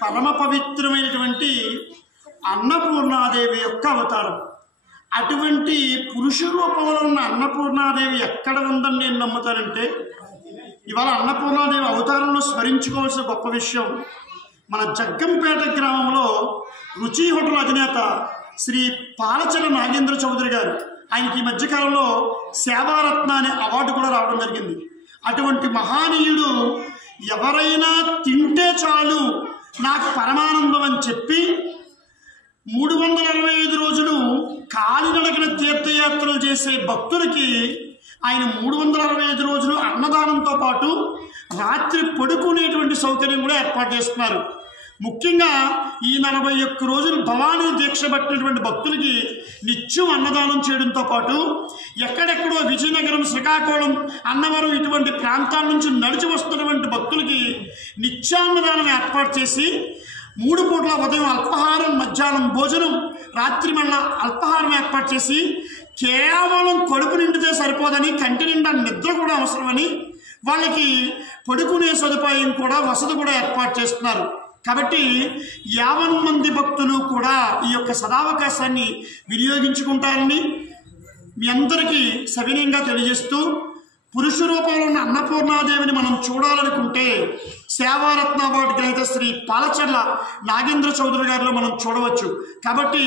పరమ పవిత్రమైనటువంటి అన్నపూర్ణాదేవి యొక్క అవతారం. అటువంటి పురుష రూపంలో ఉన్న అన్నపూర్ణాదేవి ఎక్కడ ఉందని నేను నమ్ముతానంటే, ఇవాళ అన్నపూర్ణాదేవి అవతారంలో స్మరించుకోవాల్సిన గొప్ప విషయం, మన జగ్గంపేట గ్రామంలో రుచి హోటల్ అధినేత శ్రీ పాలచల నాగేంద్ర చౌదరి గారు, ఆయనకి ఈ మధ్యకాలంలో సేవారత్న అనే అవార్డు కూడా రావడం జరిగింది. అటువంటి మహానీయుడు ఎవరైనా తింటే చాలు నాకు పరమానందం అని చెప్పి 365 రోజులు కాలినడకన తీర్థయాత్రలు చేసే భక్తులకి ఆయన 365 రోజులు అన్నదానంతో పాటు రాత్రి పడుకునేటువంటి సౌకర్యం కూడా ఏర్పాటు చేస్తున్నారు. ముఖ్యంగా ఈ 41 రోజులు భవానీ దీక్ష పట్టినటువంటి భక్తులకి నిత్యం అన్నదానం చేయడంతో పాటు ఎక్కడెక్కడో విజయనగరం, శ్రీకాకుళం, అన్నవరం ఇటువంటి ప్రాంతాల నుంచి నడిచి వస్తున్నటువంటి భక్తులకి నిత్యాన్నదానం ఏర్పాటు చేసి 3 పూట్ల ఉదయం అల్పాహారం, మధ్యాహ్నం భోజనం, రాత్రి మళ్ళా అల్పాహారం ఏర్పాటు చేసి కేవలం కడుపు నిండితే సరిపోదని, కంటి నిండా నిద్ర కూడా అవసరమని వాళ్ళకి పడుకునే సదుపాయం కూడా, వసతి కూడా ఏర్పాటు చేస్తున్నారు. కాబట్టి 50 మంది భక్తులు కూడా ఈ యొక్క సదావకాశాన్ని వినియోగించుకుంటారని మీ అందరికీ సవినయంగా తెలియజేస్తూ, పురుష రూపంలో ఉన్న అన్నపూర్ణాదేవిని మనం చూడాలనుకుంటే సేవారత్న అవార్డు గ్రహీత శ్రీ పాలచర్ల నాగేంద్ర చౌదరి గారిలో మనం చూడవచ్చు. కాబట్టి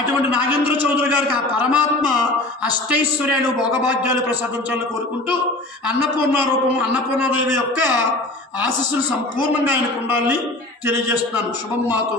అటువంటి నాగేంద్ర చౌదరి గారికి ఆ పరమాత్మ అష్టైశ్వర్యాలు, భోగభాగ్యాలు ప్రసాదించాలని కోరుకుంటూ, అన్నపూర్ణాదేవి యొక్క ఆశీస్సులు సంపూర్ణంగా ఆయనకు ఉండాలని తెలియజేస్తున్నాను. శుభం మాతో.